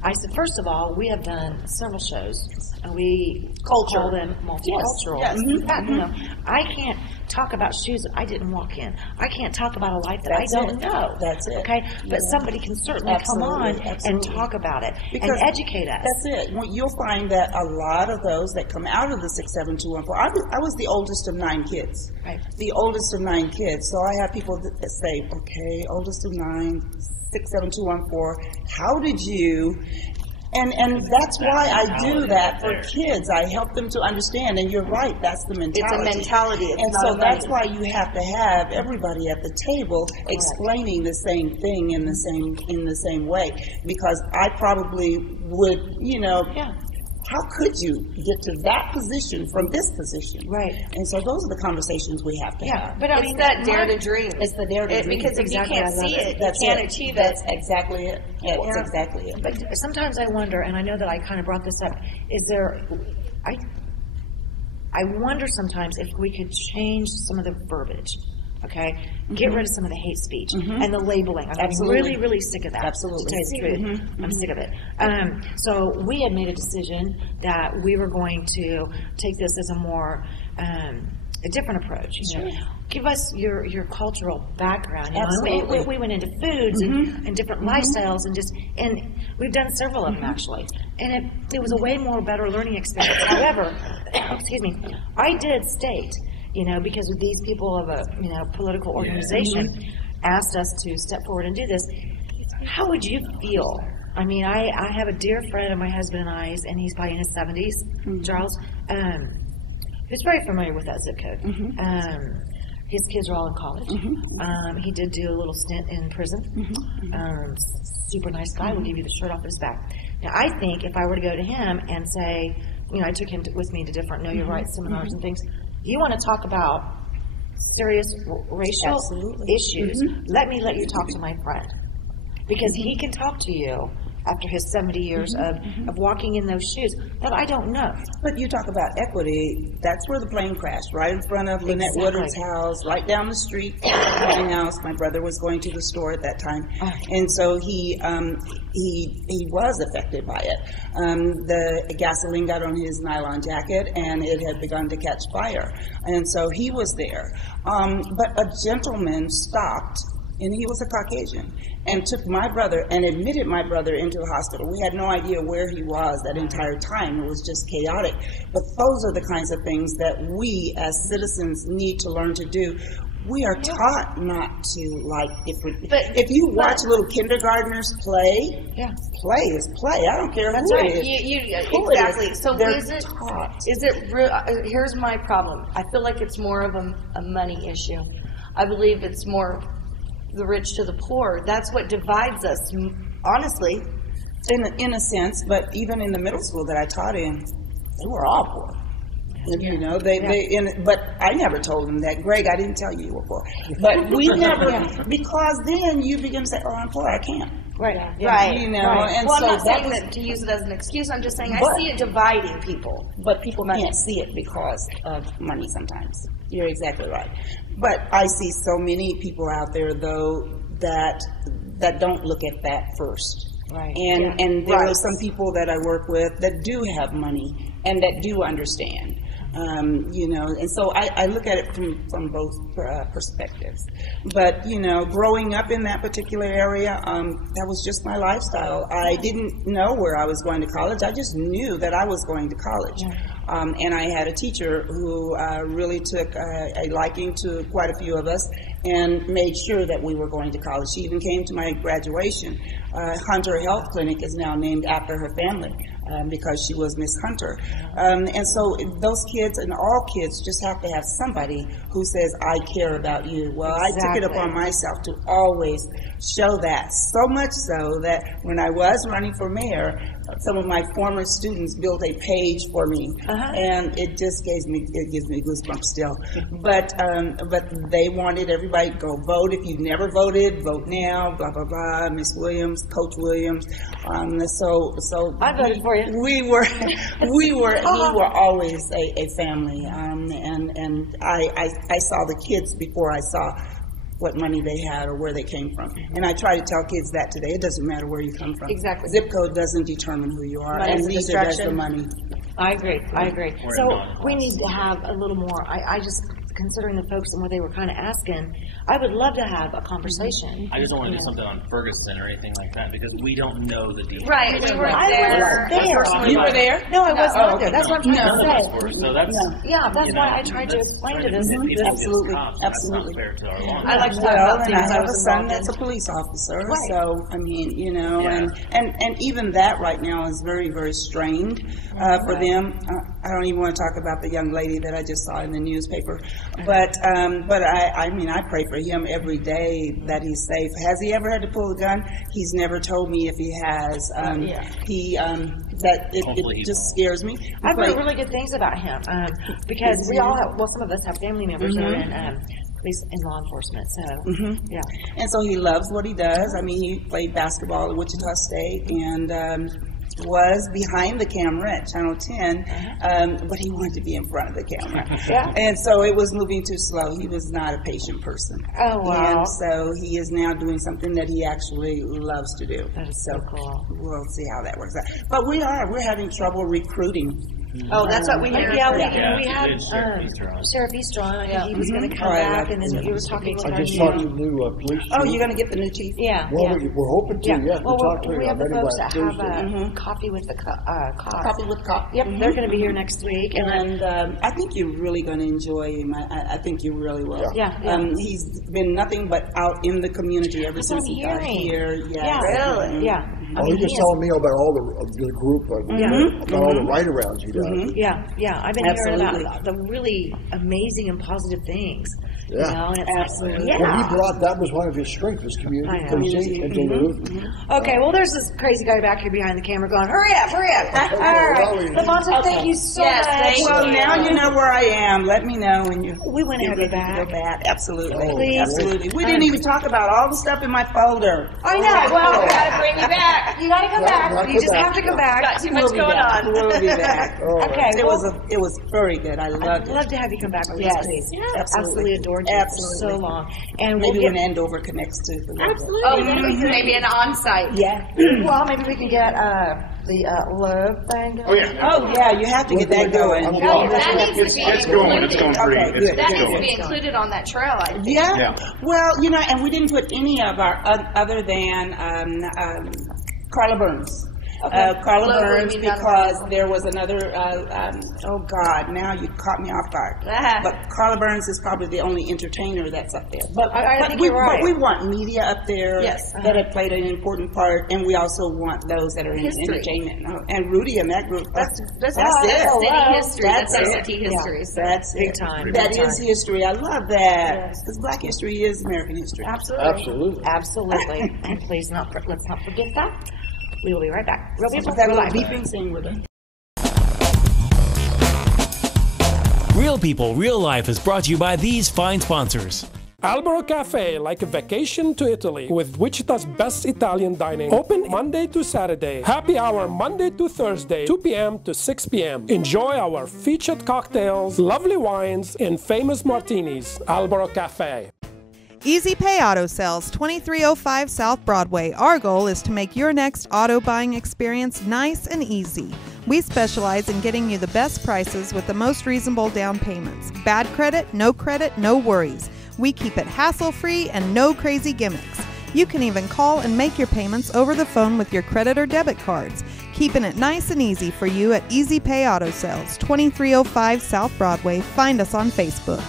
I said, first of all, we have done several shows, and we call them multicultural. Yes. In fact, you know, I can't talk about shoes that I didn't walk in. I can't talk about a life that I don't know. That's it. Okay, but somebody can certainly come on and talk about it and educate us. That's it. Well, you'll find that a lot of those that come out of the 67214. I was the oldest of 9 kids. Right. The oldest of 9 kids. So I have people that say, okay, oldest of 9. 67214. How did you? And that's why I do that for kids. I help them to understand. And you're right, that's the mentality. It's a mentality. It's and not so a that's money. why you have to have everybody at the table explaining the same thing in the same way. Because I probably would, you know. Yeah. How could you get to that position from this position? Right. And so those are the conversations we have to have. But I It's that dare to dream. It's the dare to dream. Because if you can't see it, you can't achieve it. That's exactly it. Yeah, that's exactly it. But sometimes I wonder, and I know that I kind of brought this up, I wonder sometimes if we could change some of the verbiage. Okay, get rid of some of the hate speech and the labeling. I'm really, really sick of that. Absolutely. To tell you the truth, I'm sick of it. So we had made a decision that we were going to take this as a more a different approach. You know, give us your cultural background. You know? Absolutely. We went into foods and different lifestyles and we've done several of them actually. And it was a way more better learning experience. However, excuse me, I did state, you know, because these people of a political organization asked us to step forward and do this. How would you feel? I mean, I have a dear friend of my husband and I's, and he's probably in his 70s, Charles. Who's very familiar with that zip code. His kids are all in college. He did do a little stint in prison. Super nice guy. Will give you the shirt off his back. Now, I think if I were to go to him and say, you know, I took him with me to different Know Your Rights seminars and things. You want to talk about serious racial issues? Let me let you talk to my friend, because he can talk to you after his 70 years of walking in those shoes that I don't know. But you talk about equity, that's where the plane crashed, right in front of Lynette Woodard's house, right down the street from my house. My brother was going to the store at that time. And so he was affected by it. The gasoline got on his nylon jacket and it had begun to catch fire. And so he was there. But a gentleman stopped, and he was a Caucasian, and took my brother and admitted my brother into a hospital. We had no idea where he was that entire time. It was just chaotic. But those are the kinds of things that we as citizens need to learn to do. We are taught not to like different. But if you watch little kindergartners play, play is play. I don't care who it is. Exactly. So taught. Is it real? Here's my problem. I feel like it's more of a money issue. I believe it's more the rich to the poor. That's what divides us, honestly. In a sense, but even in the middle school that I taught in, they were all poor. You know, but I never told them that. Greg, I didn't tell you were poor. But we never, because then you begin to say, oh, I'm poor, I can't. Right. You know, and well, so I'm not saying that to use it as an excuse. I'm just saying I see it dividing people. But people can't see it because of money sometimes. You're exactly right. But I see so many people out there, though, that don't look at that first. Right. And there are some people that I work with that do have money and that do understand. And so I look at it from both perspectives. But, growing up in that particular area, that was just my lifestyle. I didn't know where I was going to college. I just knew that I was going to college. And I had a teacher who really took a liking to quite a few of us and made sure that we were going to college. She even came to my graduation. Hunter Health Clinic is now named after her family because she was Miss Hunter. And so those kids and all kids just have to have somebody who says, I care about you. Well, I took it upon myself to always show that, so much so that when I was running for mayor, some of my former students built a page for me, and it just gives me goosebumps still. But they wanted everybody to go vote. If you've never voted, vote now. Blah blah blah. Miss Williams, Coach Williams. So I voted for you. We were always a family, and I saw the kids before I saw what money they had or where they came from. And I try to tell kids that today. It doesn't matter where you come from. Exactly. Zip code doesn't determine who you are, and neither does the money. I agree. So we need to have a little more. I just, considering the folks and what they were kind of asking, I would love to have a conversation. I just don't want to do something on Ferguson or anything like that because we don't know the details. Right, we weren't there. You were there? No, I was not there. That's what I'm trying to say. So that's, that's why I tried to explain to this. Absolutely. I like to talk about and I have a son that's a police officer, so I mean, and even that right now is very, very strained for them. I don't even want to talk about the young lady that I just saw in the newspaper, but I mean, I pray for him every day that he's safe. Has he ever had to pull a gun? He's never told me if he has. It just scares me. I've heard really good things about him because we all have. Well, some of us have family members that are in police and law enforcement. So and so he loves what he does. I mean, he played basketball at Wichita State and was behind the camera at Channel 10, but he wanted to be in front of the camera. And so it was moving too slow. He was not a patient person. Oh, wow. And so he is now doing something that he actually loves to do. That is so cool. We'll see how that works out. But we're having trouble recruiting. Oh, that's what we hear. We had Sheriff Easter on. I think he was going to come back, and then he was talking about I just talked to the new police chief. Oh, you're going to get the new chief? Yeah. Well, we're hoping to, Well, talk to him. we have the folks that have Mm-hmm. coffee with the cop. Coffee with cop. Yep, they're going to be here next week. And I think you're really going to enjoy him. I think you really will. Yeah. He's been nothing but out in the community ever since he got here. Yeah, really? Yeah. Well, he was telling me about all the group, about all the write-arounds he does. Yeah. I've been hearing about the really amazing and positive things. Yeah. Absolutely. Well, he brought, that was one of his strengths, his community and Duluth. Okay, well, there's this crazy guy back here behind the camera going, hurry up. All right. LaVonta, thank you so much. Well, now you know where I am. Let me know when you We want to have you back. Absolutely. Please. Absolutely. We didn't even talk about all the stuff in my folder. I know. Well, we got to bring you back. You got to come back. You just have to come back. Got too much going on. We'll be back. Okay. It was very good. I loved it. I'd love to have you come back. Yes. Absolutely adored you for so long. And maybe when Andover connects to the Absolutely. Oh, maybe an on-site. Yeah. Well, maybe we can get the love thing going. Oh yeah, you have to get that going. That needs to be included. It's going pretty. That needs to be included on that trail, I think. Yeah. Well, and we didn't put any of our other than Carla Burns. Carla Burns, because there was another, oh God, now you caught me off guard. But Carla Burns is probably the only entertainer that's up there. But we want media up there that have played an important part, and we also want those that are in entertainment. And Rudy and that group. That's it. City history. That's city history. That's big time. That is history. I love that. Because Black history is American history. Absolutely. And please, let's not forget that. We will be right back. That little beeping thing with it. Real People, Real Life is brought to you by these fine sponsors. Albero Cafe, like a vacation to Italy, with Wichita's best Italian dining. Open Monday to Saturday. Happy hour Monday to Thursday, 2 p.m. to 6 p.m. Enjoy our featured cocktails, lovely wines, and famous martinis. Albero Cafe. Easy Pay Auto Sales, 2305 South Broadway. Our goal is to make your next auto buying experience nice and easy. We specialize in getting you the best prices with the most reasonable down payments. Bad credit, no worries. We keep it hassle-free and no crazy gimmicks. You can even call and make your payments over the phone with your credit or debit cards. Keeping it nice and easy for you at Easy Pay Auto Sales, 2305 South Broadway. Find us on Facebook.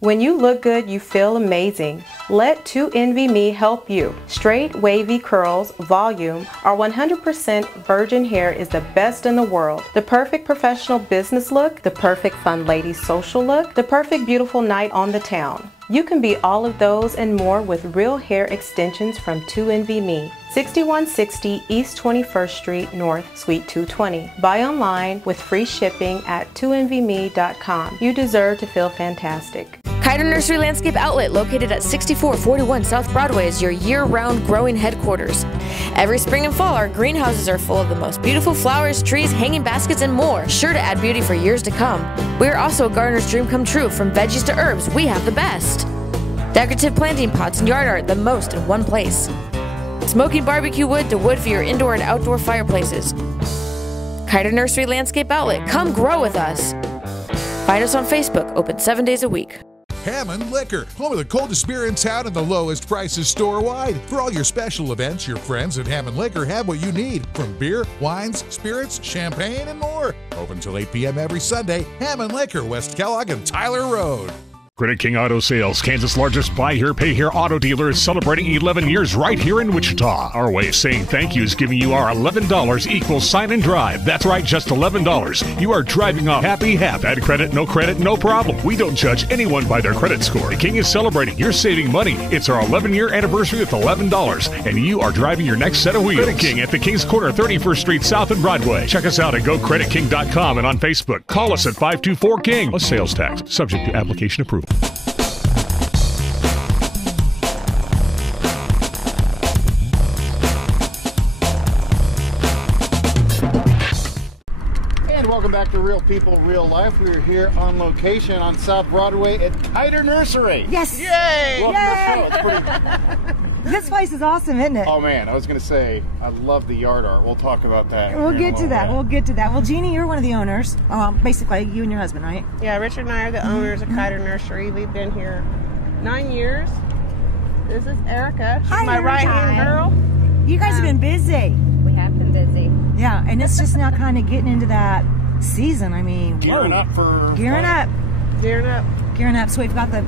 When you look good, you feel amazing. Let 2NVMe help you. Straight, wavy curls, volume, or 100% virgin hair is the best in the world. The perfect professional business look, the perfect fun lady social look, the perfect beautiful night on the town. You can be all of those and more with real hair extensions from 2NVMe. 6160 East 21st Street North, Suite 220. Buy online with free shipping at 2NVMe.com. You deserve to feel fantastic. Kiter Nursery Landscape Outlet, located at 6441 South Broadway, is your year-round growing headquarters. Every spring and fall, our greenhouses are full of the most beautiful flowers, trees, hanging baskets, and more, sure to add beauty for years to come. We are also a gardener's dream come true. From veggies to herbs, we have the best. Decorative planting pots and yard art, the most in one place. Smoking barbecue wood to wood for your indoor and outdoor fireplaces. Kiter Nursery Landscape Outlet, come grow with us. Find us on Facebook, open 7 days a week. Hammond Liquor, home of the coldest beer in town and the lowest prices store-wide. For all your special events, your friends at Hammond Liquor have what you need, from beer, wines, spirits, champagne, and more. Open till 8 p.m. every Sunday. Hammond Liquor, West Kellogg and Tyler Road. Credit King Auto Sales, Kansas' largest buy here, pay here auto dealer, is celebrating 11 years right here in Wichita. Our way of saying thank you is giving you our $11 equals sign and drive. That's right, just $11. You are driving off happy, bad credit, no problem. We don't judge anyone by their credit score. The King is celebrating. You're saving money. It's our 11-year anniversary with $11, and you are driving your next set of wheels. Credit King at the King's Corner, 31st Street South and Broadway. Check us out at GoCreditKing.com and on Facebook. Call us at 524-KING. A sales tax, subject to application approval. And welcome back to Real People, Real Life. We're here on location on South Broadway at Kiter Nursery. Yes. Yay! Welcome Yay! to the show. It's pretty... This place is awesome, isn't it? Oh man, I was going to say, I love the yard art. We'll talk about that. We'll get to that. We'll get to that. Well, Jeannie, you're one of the owners. Basically, you and your husband, right? Yeah, Richard and I are the owners of Kiter Nursery. We've been here 9 years. This is Erica. She's my right-hand girl. You guys have been busy. We have been busy. Yeah, and it's just now kind of getting into that season. I mean, gearing up for gearing up. Gearing up. Gearing up. So we've got the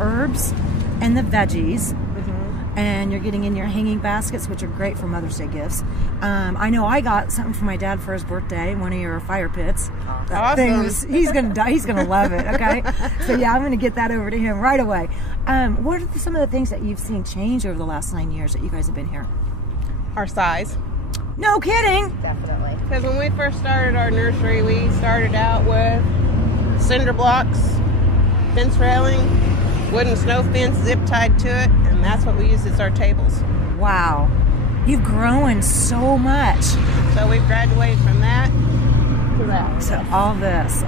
herbs and the veggies. And you're getting in your hanging baskets, which are great for Mother's Day gifts. I know I got something for my dad for his birthday, one of your fire pits. That thing was, he's gonna die. He's gonna love it. Okay, so yeah, I'm gonna get that over to him right away. What are some of the things that you've seen change over the last 9 years that you guys have been here? Our size. No kidding. Definitely. Because when we first started our nursery, we started out with cinder blocks, fence railing, wooden snow fence zip tied to it, and that's what we use as our tables. Wow. You've grown so much. So we've graduated from that to that. So all this.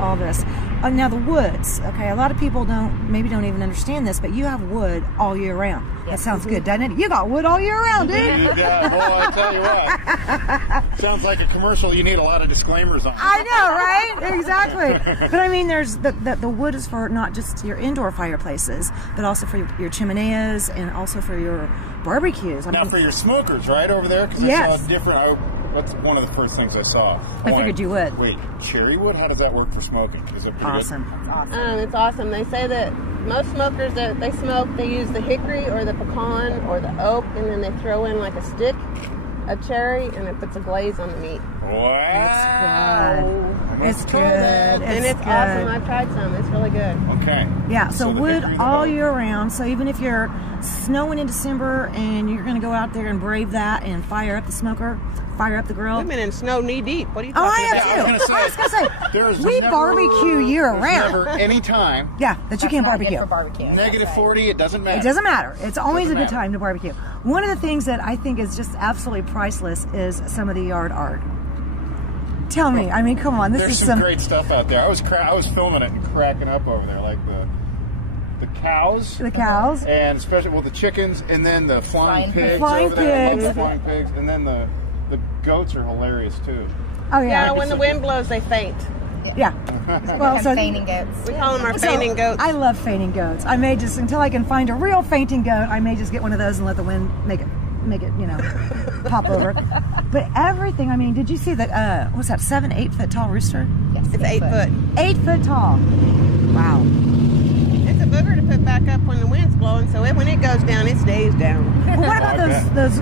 Now the woods, okay, a lot of people don't even understand this, but you have wood all year round. That sounds good, doesn't it? You got wood all year round, dude. Yeah, boy, I tell you what. Sounds like a commercial you need a lot of disclaimers on. I know, right? Exactly. But I mean, there's the wood is for not just your indoor fireplaces, but also for your chimeneas and also for your barbecues. Now for your smokers, right, over there? Because I saw different... That's one of the first things I saw. I figured you would. Wait, cherry wood? How does that work for smoking? Is it pretty awesome? Good? It's awesome. They say that most smokers that they smoke, they use the hickory or the pecan or the oak, and then they throw in like a stick of cherry, and it puts a glaze on the meat. Wow. It's good. And it's awesome. I've tried some. It's really good. Okay. Yeah, so wood all year round. So even if you're snowing in December and you're going to go out there and brave that and fire up the smoker, fire up the grill. We've been in snow knee deep. What are you talking about? I was going to say, we barbecue year round. Never any time. Yeah, that you can't barbecue. Negative 40, it doesn't matter. It doesn't matter. It's always a good time to barbecue. One of the things that I think is just absolutely priceless is some of the yard art. Tell me, I mean, come on, this There's is some great stuff out there. I was filming it and cracking up over there, like the cows. The cows. And especially, well, the chickens, and then the flying pigs. Flying over there. I love pigs. the flying pigs. And then the goats are hilarious, too. Oh, yeah. Yeah, when the wind blows, they faint. Yeah. Well, so fainting goats. We call them our fainting goats. I love fainting goats. I may just, until I can find a real fainting goat, I may just get one of those and let the wind make it, pop over. But everything, I mean, did you see that, what's that, 7-8 foot tall rooster? Yes, it's 8 foot. 8 foot tall. Wow. It's a booger to put back up when the wind's blowing, so when it goes down, it stays down. Well, what about those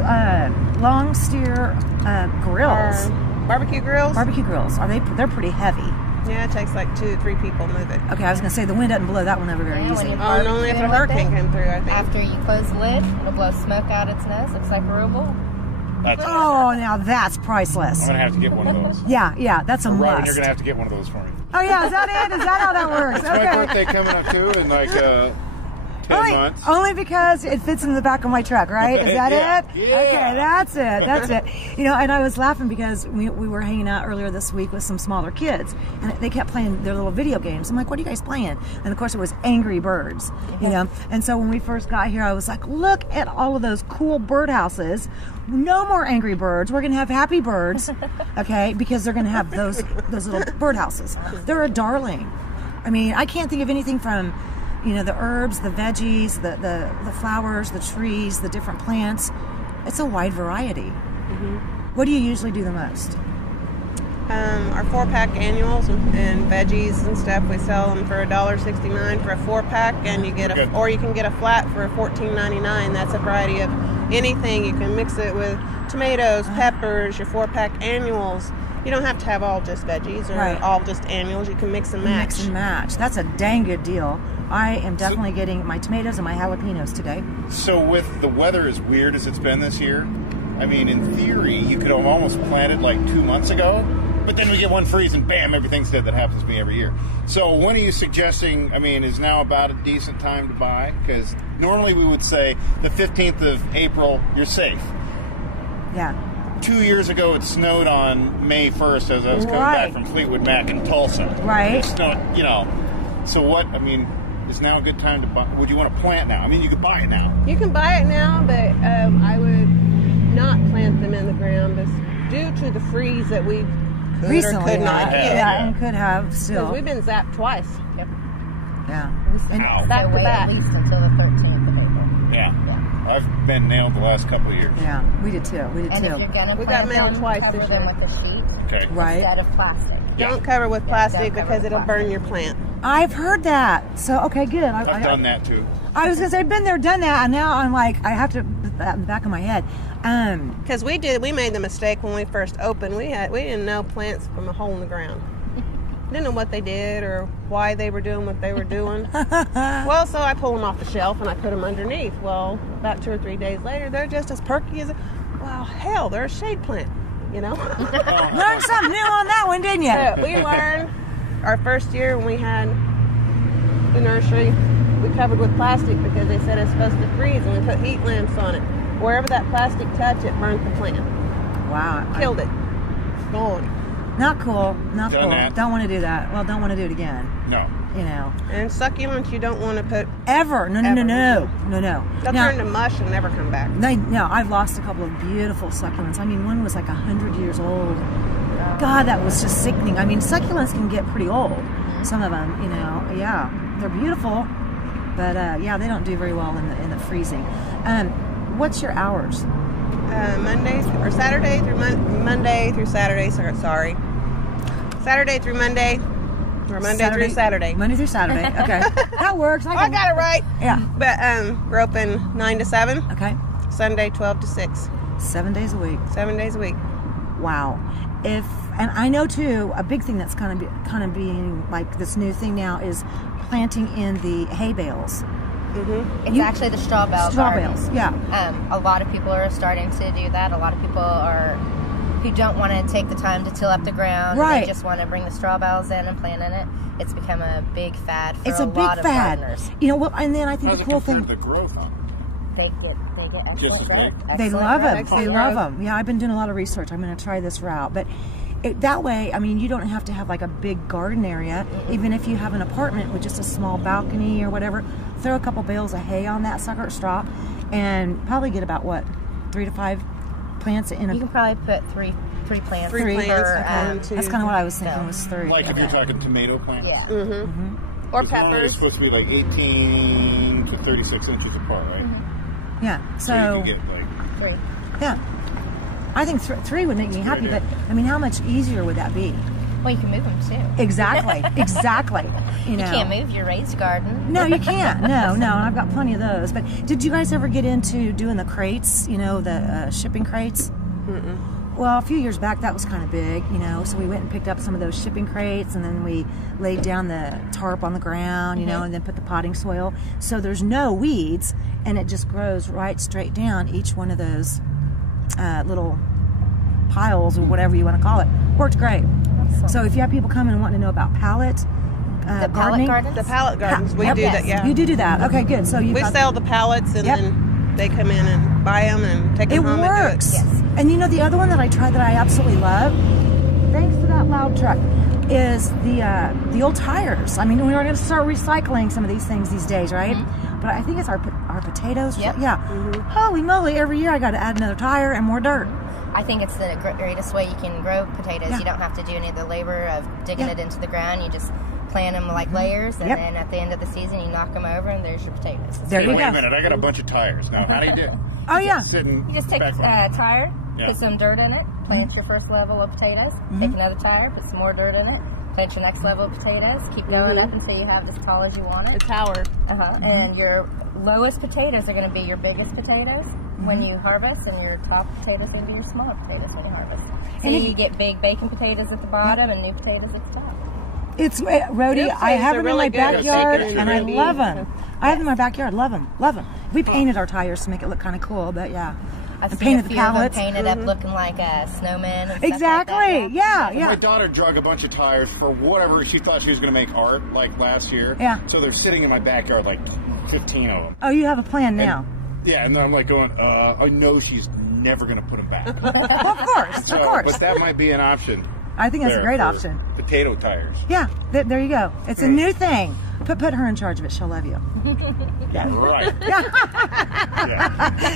long steer grills? Barbecue grills? Barbecue grills. They're pretty heavy. Yeah, it takes like 2 or 3 people to move it. Okay, I was going to say the wind doesn't blow that one over very easy. Only if a hurricane came through, I think. After you close the lid, it'll blow smoke out its nose. Looks like a real bull. Oh, now that's priceless. I'm going to have to get one of those. Yeah, that's a Robin, must. you're going to have to get one of those for me. Oh, yeah, is that it? Is that how that works? It's Okay. my birthday coming up, too, in like 10 months. Only because it fits in the back of my truck, right? Is that Yeah. it? Yeah. Okay, that's it. That's it. And I was laughing because we were hanging out earlier this week with some smaller kids, and they kept playing their little video games. I'm like, what are you guys playing? And of course, it was Angry Birds, And so when we first got here, I was like, look at all of those cool birdhouses. No more Angry Birds. We're going to have Happy Birds, okay? Because they're going to have those little birdhouses. They're a darling. I mean, I can't think of anything from the herbs, the veggies, the flowers, the trees, the different plants. It's a wide variety. What do you usually do the most? Our 4-pack annuals and veggies and stuff, we sell them for $1.69 for a 4-pack, and you get or you can get a flat for $14.99. That's a variety of anything. You can mix it with tomatoes, peppers, your 4-pack annuals. You don't have to have all just veggies or all just annuals. You can mix and match. Mix and match. That's a dang good deal. I am definitely getting my tomatoes and my jalapenos today. So with the weather as weird as it's been this year, I mean, in theory, you could have almost planted like 2 months ago, but then we get one freeze and bam, everything's dead. That happens to me every year. So when are you suggesting, is now about a decent time to buy? Because normally we would say the 15th of April, you're safe. Yeah. 2 years ago, it snowed on May 1st as I was coming back from Fleetwood Mac in Tulsa. Right. It snowed, So what, is now a good time to buy? Would you want to plant now? You could buy it now. You can buy it now, but I would not plant them in the ground due to the freeze that we could recently or could not get. Yeah, and could have still. Because we've been zapped twice. Yep. Yeah. And back to back. At least until the 13th of April. Yeah. I've been nailed the last couple of years. Yeah, we did too. And if you're gonna we plant got mailed them, twice cover this them year. with a sheet Okay. Right. instead of plastic. Don't cover with plastic because it'll burn your plant. I've heard that. So, okay, good. I've done that too. I was going to say, I've been there, done that, and now I'm like, I have to put that in the back of my head. Because we made the mistake when we first opened. We didn't know plants from a hole in the ground. Didn't know what they did or why they were doing what they were doing. Well, so I pulled them off the shelf and I put them underneath. Well, about 2 or 3 days later, they're just as perky as hell, they're a shade plant, Learned something new on that one, didn't you? So we learned our first year when we had the nursery, we covered with plastic because they said it's supposed to freeze, and we put heat lamps on it. Wherever that plastic touched, it burnt the plant. Wow. Killed it. Gone. Not cool. Not Done cool. that. Don't want to do that. Well, don't want to do it again. No. And succulents you don't want to put ever. No. They'll Now, turn to mush and never come back. No, I've lost a couple of beautiful succulents. One was like 100 years old. God, that was just sickening. Succulents can get pretty old. Some of them, yeah, they're beautiful, but they don't do very well in the freezing. What's your hours? Monday or Saturday through Monday through Saturday. Sorry, Saturday through Monday. Or Monday through Saturday. Monday through Saturday. Okay, that works. I got it right. Yeah. But we're open 9 to 7. Okay. Sunday 12 to 6. 7 days a week. 7 days a week. Wow. And I know too, a big thing that's kind of being like this new thing now is planting in the hay bales. Mm-hmm. It's actually the straw bale bales. Yeah. A lot of people are starting to do that. A lot of people who don't want to take the time to till up the ground. Right. They just want to bring the straw bales in and plant in it. It's become a big fad for it's a lot big of fad. gardeners. Well, and then I think the cool thing. The growth on They get excellent growth. They love them. Excellent They love growth. them. Yeah, I've been doing a lot of research. I'm going to try this route, but that way, I mean, you don't have to have like a big garden area. Even if you have an apartment with just a small balcony or whatever, throw a couple bales of hay on that sucker, straw, and probably get about, what, 3 to 5 plants in a... You can probably put three plants. Three plants. That's kind of what I was thinking, was 3. Like if you're talking tomato plants? Yeah. Or Because normally peppers. It's supposed to be like 18 to 36 inches apart, right? Yeah, So you can get like... 3. Yeah. I think 3 would make me happy, but I mean, how much easier would that be? Well, you can move them too. Exactly. You know. You can't move your raised garden. No, you can't. No, and I've got plenty of those. But did you guys ever get into doing the crates, you know, the shipping crates? Mm-mm. Well, a few years back, that was kind of big, you know, so we went and picked up some of those shipping crates, and then we laid down the tarp on the ground, you know, and then put the potting soil. So there's no weeds, and it just grows right straight down each one of those little piles or whatever you want to call it. Worked great. Awesome. So if you have people coming and wanting to know about pallet The gardening, pallet gardens? The pallet gardens, we do Yes. that, yeah. You do that. Okay, good. So we sell the pallets, and then they come in and buy them and take them home works. and do it. And you know, the other one that I tried that I absolutely love, thanks to that loud truck, is the old tires. I mean, we're going to start recycling some of these things these days, right? But I think it's our potatoes. Yep. Yeah. Holy moly! Every year I got to add another tire and more dirt. I think it's the greatest way you can grow potatoes. Yeah. You don't have to do any of the labor of digging it into the ground. You just plant them like layers, and then at the end of the season, you knock them over, and there's your potatoes. There you Wait go. a minute, I got a bunch of tires. Now, how do you do it? Oh, yeah. Sitting You just take a back tire, Yeah. put some dirt in it, plant your first level of potatoes, take another tire, put some more dirt in it, plant your next level of potatoes, keep going up until you have as tall as you want it. The tower. And your lowest potatoes are going to be your biggest potatoes when you harvest, and your top potatoes are going to be your smaller potatoes when you harvest. So And you get big bacon potatoes at the bottom and new potatoes at the top. It's Rhodey. I have them in my backyard, and I love them. I have them in my backyard. Love them. Love them. We painted our tires to make it look kind of cool, but yeah. I've And seen painted a the few of them pallets. painted up looking like a snowman. And Exactly. Stuff like that, Yeah, yeah. My daughter drug a bunch of tires for whatever she thought she was going to make art like last year. Yeah. So they're sitting in my backyard, like 15 of them. Oh, you have a plan now. Yeah, and then I'm like going, I know she's never going to put them back. Well, of course, So, of course. But that might be an option. I think that's a there great for option. Potato tires. Yeah, there you go. It's a new thing. Put her in charge of it. She'll love you. Yeah. Right.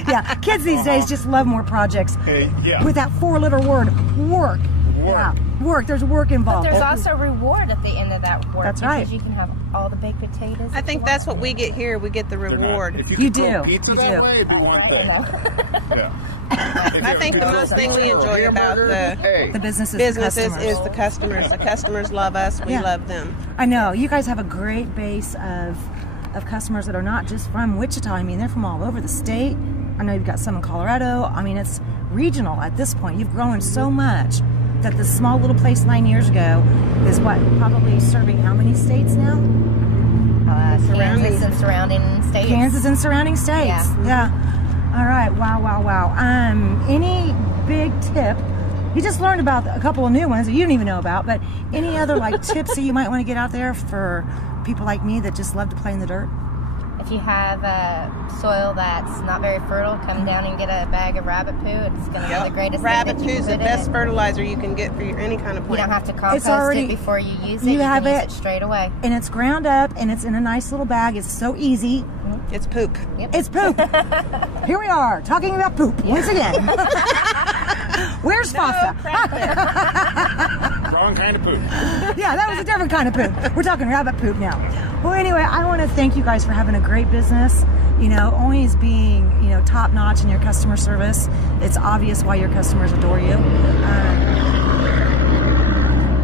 Yeah. Kids these days just love more projects. Yeah. With that 4-letter word, work. Yeah. Work. There's work But involved. there's also reward at the end of that work. That's right. Because you can have all the baked potatoes. I think that's what we get here. We get the reward. If you You could grow do. pizza You that do. way, it'd be one thing. Yeah. I think the most thing we enjoy about The businesses is the customers. the customers. The customers love us. We Yeah. love them. I know. You guys have a great base of customers that are not just from Wichita. I mean, they're from all over the state. I know you've got some in Colorado. I mean, it's regional at this point. You've grown so much that this small little place 9 years ago is probably serving how many states now? Kansas and surrounding states. Kansas and surrounding states. Yeah. All right. Wow. Any big tip? You just learned about a couple of new ones that you didn't even know about, but any other like tips that you might want to get out there for people like me that just love to play in the dirt? If you have soil that's not very fertile, come down and get a bag of rabbit poo. It's going to be the greatest Rabbit thing that poo you is can the put in best it. fertilizer you can get for any kind of You plant. don't have to compost already- it before you use it. You have can it. use it straight away. And it's ground up, and it's in a nice little bag. It's so easy. It's poop. Yep. It's poop. Here we are talking about poop once again. Where's Fossa? Wrong kind of poop. Yeah, that was a different kind of poop. We're talking rabbit poop now. Well, anyway, I want to thank you guys for having a great business. You know, always being, top notch in your customer service. It's obvious why your customers adore you.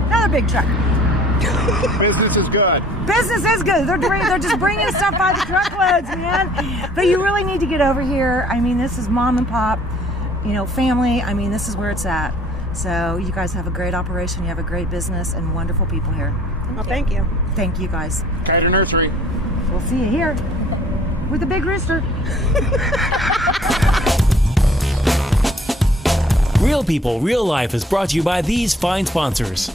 Another big truck. Business is good. Business is good. They're just bringing stuff by the truckloads, man. But you really need to get over here. I mean, this is mom and pop, family. I mean, this is where it's at. So you guys have a great operation. You have a great business and wonderful people here. Well, thank you. Thank you, guys. Kiter Nursery. We'll see you here with the big rooster. Real People, Real Life is brought to you by these fine sponsors.